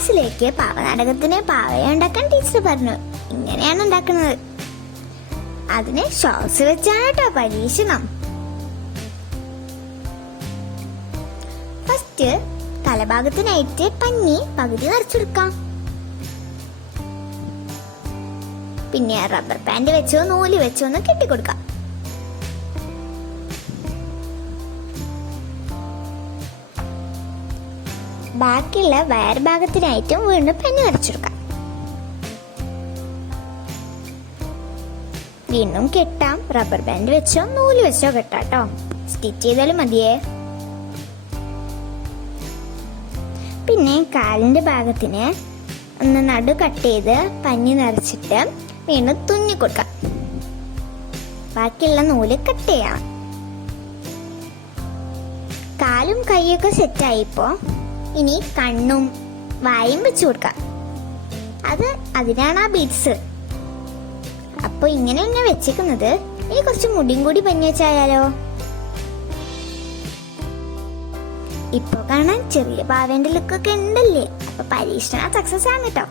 ക്ലാസ്സിലേക്ക് പാവനാടകത്തിന് പാവയെ ഉണ്ടാക്കാൻ ടീച്ചർ പറഞ്ഞു. ഇങ്ങനെയാണ് ഉണ്ടാക്കുന്നത്. അതിന് ഷോർട്സ് വെച്ചാണ് കേട്ടോ പരീക്ഷണം. ഫസ്റ്റ് തലഭാഗത്തിനായിട്ട് പഞ്ഞി പകുതി നിറച്ചെടുക്കാം. പിന്നെ റബ്ബർ ബാൻഡ് വെച്ചോ നൂല് വെച്ചോ ഒന്ന് കെട്ടിക്കൊടുക്കാം. ബാക്കിയുള്ള വയർ ഭാഗത്തിനായിട്ടും വീണ്ടും പഞ്ഞി നിറച്ചെടുക്കാം. വീണ്ടും കെട്ടാം. റബ്ബർ ബാൻഡ് വെച്ചോ നൂല് വെച്ചോ കെട്ടാട്ടോ. സ്റ്റിച്ച് ചെയ്താലും മതിയേ. പിന്നെ കാലിന്റെ ഭാഗത്തിന് ഒന്ന് നടു കട്ട് ചെയ്ത് പഞ്ഞി നിറച്ചിട്ട് വീണ്ടും തുന്നി കൊടുക്കാം. ബാക്കിയുള്ള നൂല് കട്ട് ചെയ്യണം. കാലും കൈയൊക്കെ സെറ്റായിപ്പോ ഇനി കണ്ണും വായും വെച്ചു കൊടുക്കാം. അതിനാണ് ആ ബീഡ്സ്. അപ്പൊ ഇങ്ങനെ തന്നെ വെച്ചേക്കുന്നത്. ഇനി കുറച്ച് മുടിയും കൂടി പഞ്ഞി വെച്ചായാലോ? ഇപ്പൊ കാണാൻ ചെറിയ പാവേന്റെ ലുക്കൊക്കെ ഉണ്ടല്ലേ. അപ്പൊ പരീക്ഷണം സക്സസ് ആണ് കേട്ടോ.